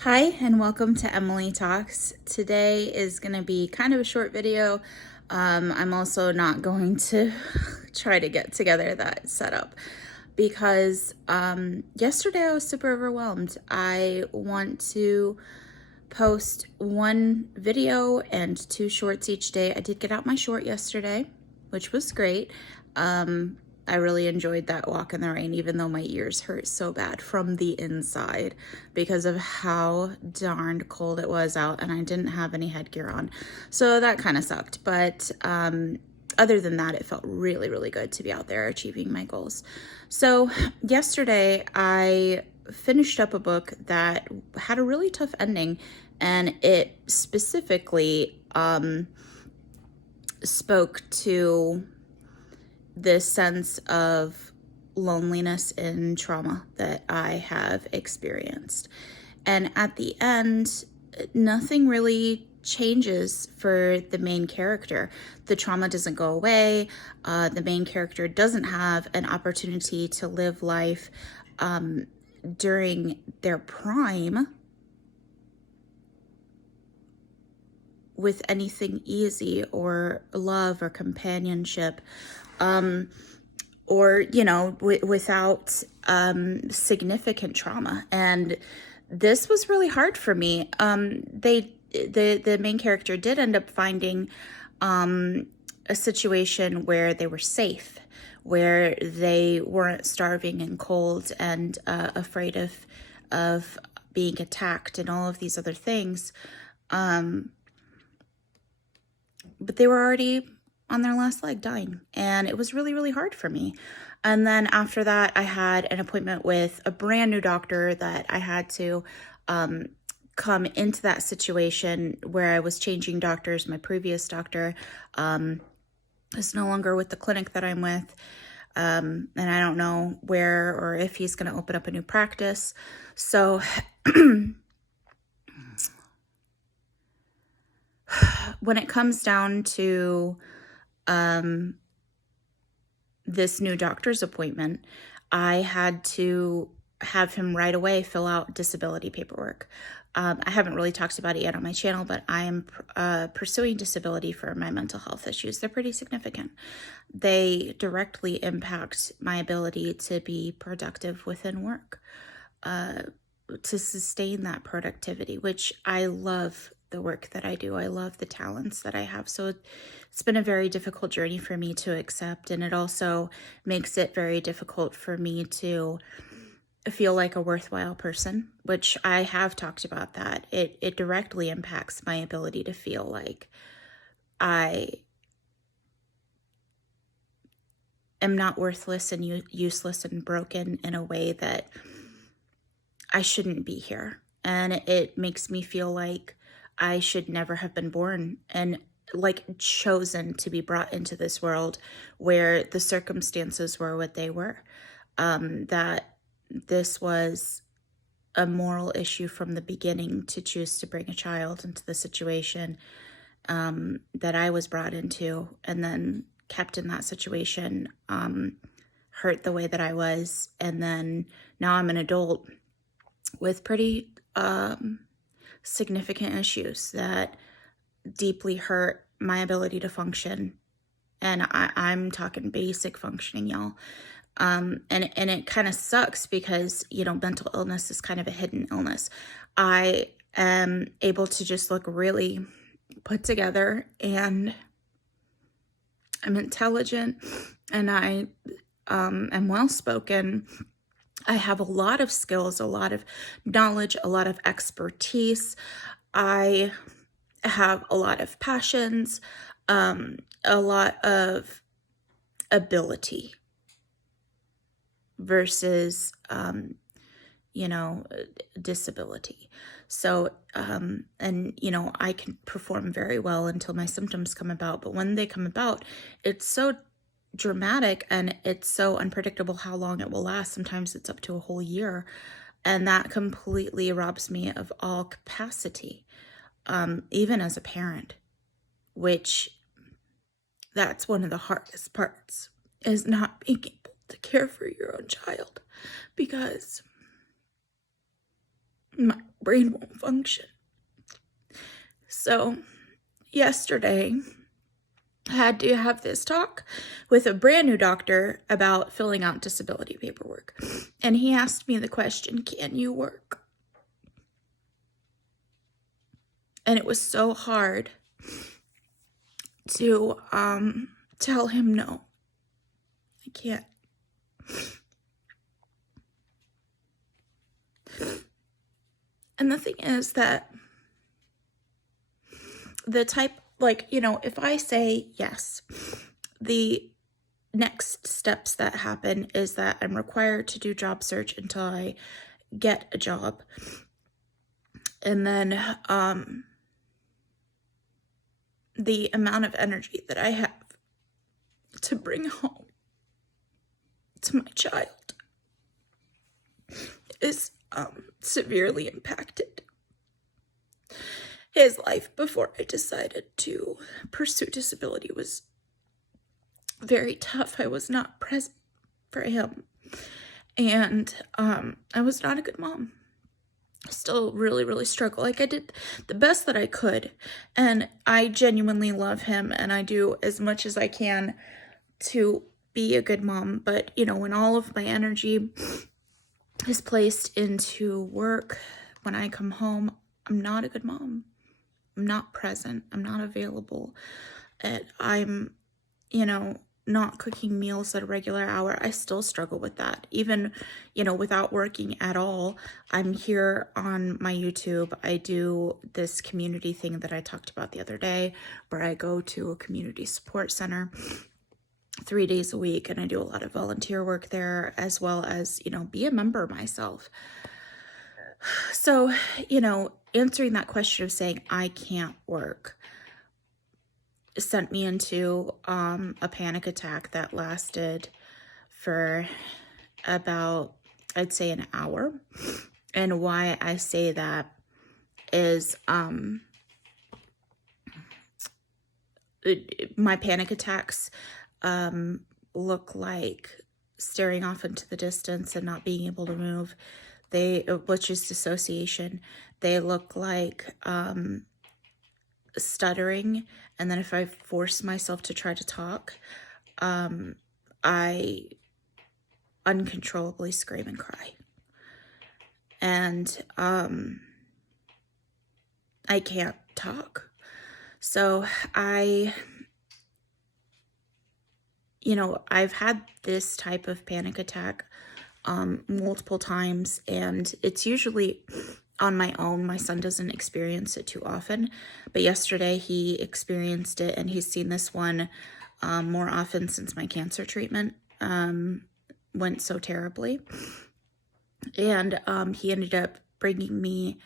Hi, and welcome to Emily Talks. Today is going to be kind of a short video. I'm also not going to try to get together that setup because yesterday I was super overwhelmed. I want to post one video and two shorts each day. I did get out my short yesterday, which was great. I really enjoyed that walk in the rain, even though my ears hurt so bad from the inside because of how darned cold it was out, and I didn't have any headgear on. So that kind of sucked. But other than that, it felt really, really good to be out there achieving my goals. So yesterday, I finished up a book that had a really tough ending, and it specifically spoke to this sense of loneliness and trauma that I have experienced. And at the end, nothing really changes for the main character. The trauma doesn't go away. The main character doesn't have an opportunity to live life during their prime with anything easy or love or companionship, or without significant trauma. And this was really hard for me. The main character did end up finding a situation where they were safe, where they weren't starving and cold and afraid of being attacked and all of these other things. But they were already on their last leg dying, and it was really, really hard for me. And then after that, I had an appointment with a brand new doctor that I had to come into that situation where I was changing doctors. My previous doctor is no longer with the clinic that I'm with, and I don't know where or if he's going to open up a new practice. So when it comes down to this new doctor's appointment, I had to have him right away fill out disability paperwork. I haven't really talked about it yet on my channel, but I am pursuing disability for my mental health issues. They're pretty significant. They directly impact my ability to be productive within work, to sustain that productivity, which I love the work that I do. I love the talents that I have. So it's been a very difficult journey for me to accept. And it also makes it very difficult for me to feel like a worthwhile person, which I have talked about that. It directly impacts my ability to feel like I am not worthless and useless and broken in a way that I shouldn't be here. And it makes me feel like I should never have been born and like chosen to be brought into this world where the circumstances were what they were. That this was a moral issue from the beginning to choose to bring a child into the situation that I was brought into, and then kept in that situation, hurt the way that I was. And then now I'm an adult with pretty significant issues that deeply hurt my ability to function. And I'm talking basic functioning, y'all. And it kind of sucks because, mental illness is kind of a hidden illness. I am able to just look really put together, and I'm intelligent, and I am well-spoken. I have a lot of skills, a lot of knowledge, a lot of expertise. I have a lot of passions, a lot of ability versus, disability. So, I can perform very well until my symptoms come about. But when they come about, it's so dramatic and it's so unpredictable how long it will last. Sometimes it's up to a whole year. And that completely robs me of all capacity, even as a parent, which that's one of the hardest parts, is not being able to care for your own child, because brain won't function. So yesterday, I had to have this talk with a brand new doctor about filling out disability paperwork. And he asked me the question, can you work? And it was so hard to tell him no, I can't. And the thing is that the type, like, you know, if I say yes, the next steps that happen is that I'm required to do job search until I get a job. And then the amount of energy that I have to bring home to my child is severely impacted. His life before I decided to pursue disability was very tough. I was not present for him, and I was not a good mom. I still really struggle. Like, I did the best that I could, and I genuinely love him, and I do as much as I can to be a good mom. But, you know, when all of my energy is placed into work, when I come home, I'm not a good mom. I'm not present. I'm not available. And I'm, you know, not cooking meals at a regular hour. I still struggle with that. Even, you know, without working at all, I'm here on my YouTube. I do this community thing that I talked about the other day, where I go to a community support center 3 days a week, and I do a lot of volunteer work there, as well as, you know, be a member myself. So, you know, answering that question of saying I can't work sent me into a panic attack that lasted for about, I'd say, an hour. And why I say that is my panic attacks look like staring off into the distance and not being able to move. Which is dissociation. They look like stuttering, and then if I force myself to try to talk, I uncontrollably scream and cry. And I can't talk. So I've had this type of panic attack multiple times, and it's usually on my own. My son doesn't experience it too often, but yesterday he experienced it, and he's seen this one more often since my cancer treatment went so terribly. And he ended up bringing me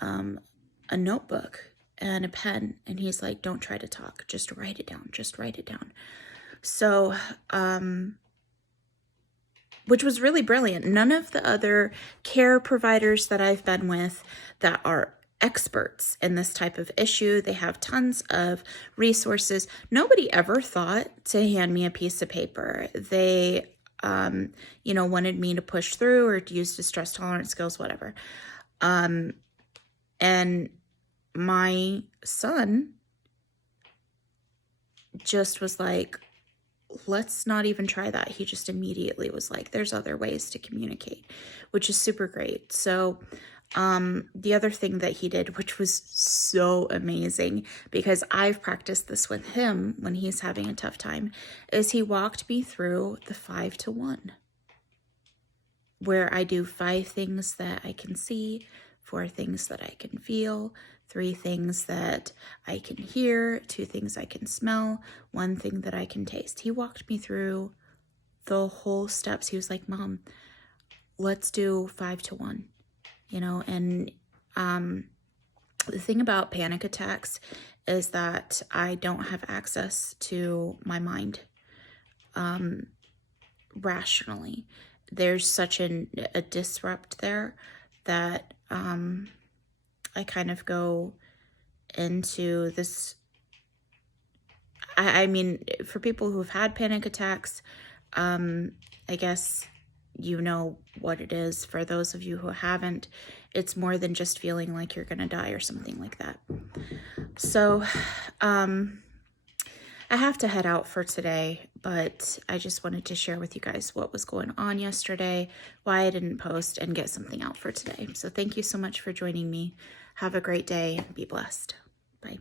a notebook and a pen, and he's like, don't try to talk, just write it down, just write it down. So which was really brilliant. None of the other care providers that I've been with that are experts in this type of issue, they have tons of resources. Nobody ever thought to hand me a piece of paper. They, wanted me to push through or to use distress tolerance skills, whatever. And my son just was like, let's not even try that. He just immediately was like, there's other ways to communicate, which is super great. So the other thing that he did, which was so amazing, because I've practiced this with him when he's having a tough time, is he walked me through the 5 to 1, where I do 5 things that I can see, 4 things that I can feel, 3 things that I can hear, 2 things I can smell, 1 thing that I can taste. He walked me through the whole steps. He was like, Mom, let's do 5 to 1, and the thing about panic attacks is that I don't have access to my mind rationally. There's such a disrupt there that I kind of go into this. I mean, for people who've had panic attacks, I guess, you know what it is. For those of you who haven't, it's more than just feeling like you're gonna die or something like that. So I have to head out for today, but I just wanted to share with you guys what was going on yesterday, why I didn't post, and get something out for today. So thank you so much for joining me. Have a great day and be blessed. Bye.